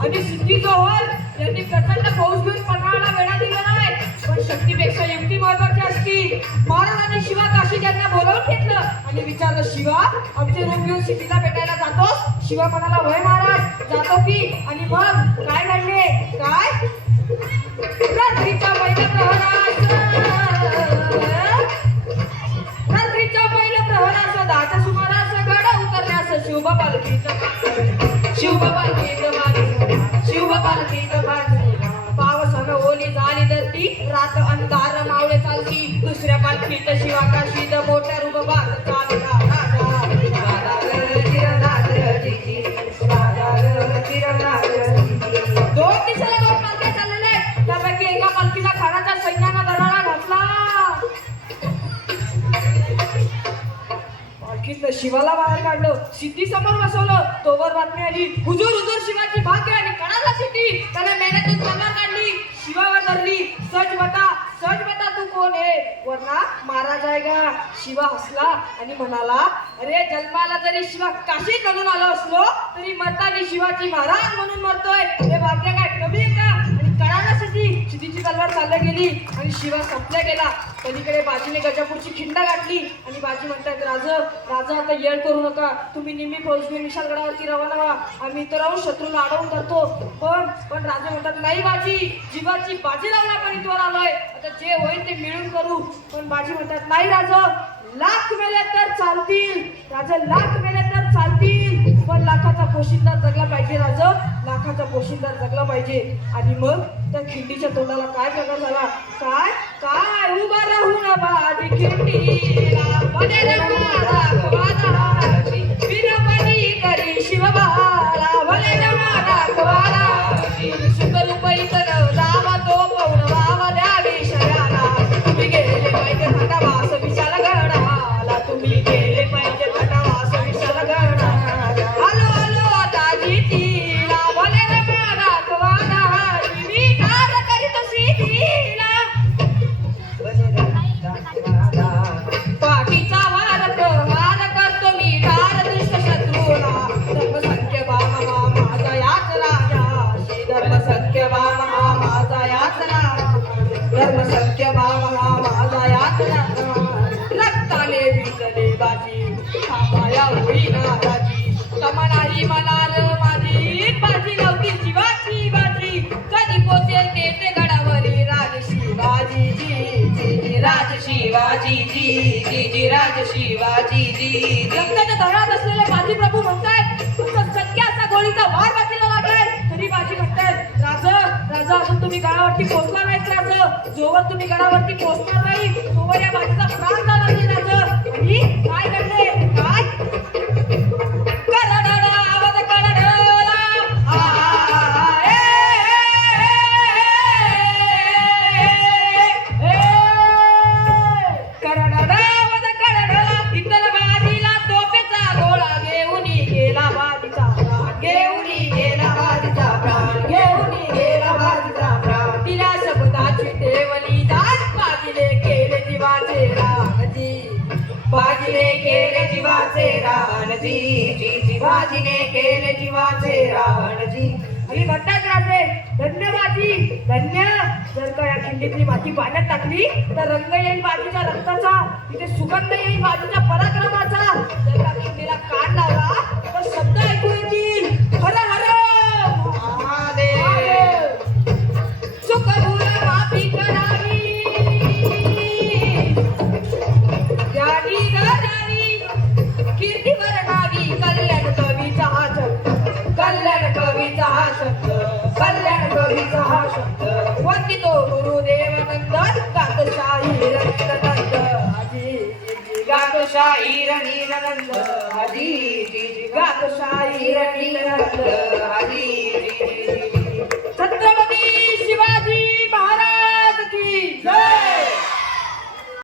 आणि सिद्धी जोहर यांनी प्रचंड फौज घेऊन पन्हाळाला वेढा दिला नाही, पण शक्तीपेक्षा युक्ती महत्वाची असती. महाराजांनी शिवा काशी त्यांना बोलावून घेतलं आणि विचारलं, शिवा आमचे रूप घेऊन सिद्धीला भेटायला जातोस? शिवा म्हणाला, होय महाराज जातो की. आणि मग काय घडले? काय रात्रीच्या पहिल्या प्रहरास 10च्या सुमारास गड उतरल्यास शिवबापालकीत पावसानं ओली झाली धरती, रात अंधार मावळे चालती. दुसऱ्या पालखीत शिवाकाशीत मोठ्या रुबाबात चालला दोन दिवसाला 2 पालख्या चाललेल्या आहेत. त्यापैकी एका पालखीला खानाच्या सैन्यानं दरारा घातला. पालखीतलं शिवाला बाहेर काढलं, सिद्धी समोर बसवलं. तोवर बातमी आली, हुजूर हुजूर शिवाची भाग्य आणि कणाला सिद्धी. त्याने मेहनतून तलवार काढली, शिवावर धरली. सच बता तू कोण आहे? वरना महाराज आहे का? शिवा हसला आणि म्हणाला, अरे जन्माला जरी शिवा काशीत म्हणून आलो असलो तरी मरतानी शिवाजी महाराज म्हणून मरतोय. हे भाग्य काय कमी आहे का? आणि कणाला सिद्धीची तलवार चालल्या गेली आणि शिवा संपल्या गेला. पलीकडे बाजीने गजापूरची खिंड गाठली आणि बाजी म्हणतात, राजा आता येळ करू नका, तुम्ही निम्मी फौज घेऊन विशालगडावरती रवाना व्हा, आम्ही इथं राहून शत्रूला अडवून धरतो. पण राजा म्हणतात, नाही बाजी, जीवाची बाजी लावला पण इथवर आलोय, आता जे होईल ते मिळून करू. पण बाजी म्हणतात, नाही राजा, लाख मेले तर चालतील. राजा लाख मेले तर चालतील, पण लाखाचा पोशिंदा जगला पाहिजे. राजा लाखाचा पोशिंदा जगला पाहिजे. आणि मग त्या खिंडीच्या तोंडाला काय प्रकार झाला? काय काय उभा राहून बाजी खिंडीला बनेल मारा खवारा, बिनपणी करी शिवबाला बनेल मारा खवारा. सुखरूपी तर लावा तो पौन वावा द्यावी शयाला, तुम्ही गेले पाहिजे थटावास विशाल गडाला, तुम्ही गेले पाहिजे थटावास विशाल गडाला. आलो आलो आता जितीला बनेल मारा खवारा, मी कार करीत सिद्धीला. पाठीचा वार प्रहार करतो मी ठार दुष्ट शत्रूला, धर्मसंख्य बाम हा माझा याच राजा, श्री धर्मसंख्य बाम हा माझा याच राजा, धर्मसंख्य बाम हा माझा याच राजा. रक्ताने भिजले बाजी थांबाया होईना राजी, तमनाही मनाल माझी बाजी नव्हती शिवाची बाजी, कधी पोचेल ते गडावरी राज शिवाजी जी राज शिवाजी जी राज शिवाजी जी. रक्ताच्या धरणात असलेले बाजी प्रभू म्हणतायत, तुमचा सत्य असा गोळीचा वार बाजीला लागलाय. तरी बाजी म्हणतायत, राजा अजून तुम्ही गडावरती पोहोचला नाहीत. राजा जोवर तुम्ही गडावरती पोहोचणार नाही तोवर या बाजीचा प्राण जाणार नाही. राजा आणि काय घडले? काय करडा आवाज करडला करडावत कडडला, इतर बाजीला तोफेचा गोळा घेऊन गेला बाजीचा प्राण, घेऊन गेला बाजीचा प्राण, घेऊन गेला बाजीचा प्राण. तिला शब्दाची ठेवली दात, बाजीले केले जीवाचे राणजी, बाजीने केले जीवाचे राणजी जी, बाजीने केले जीवाचे राणजी. आणि म्हणतात राजे, धन्य बाजी धन्य. जर का या खिंडीतली माती पाण्यात टाकली तर रंग येईल बाजीच्या रक्ताचा, तिथे सुगंध येईल बाजीच्या पराक्रमाचा. जर का खिंडीला कान लावला तर शब्द ऐकू येतील, हर हर महादेव. सुखभूर माफी करावी ज्ञानी गजानी, कीर्तीवर नावी कल्याण कवीचा हा शब्द, कल्याण कवीचा हा शब्द, कल्याण कवीचा हा शब्द. वंदितो गुरुदेव नंदन, गातो शाहीर नीलनंद आजी, गातो शाहीर नीलनंद आजी, गातो शाहीर नीलनंद आजी.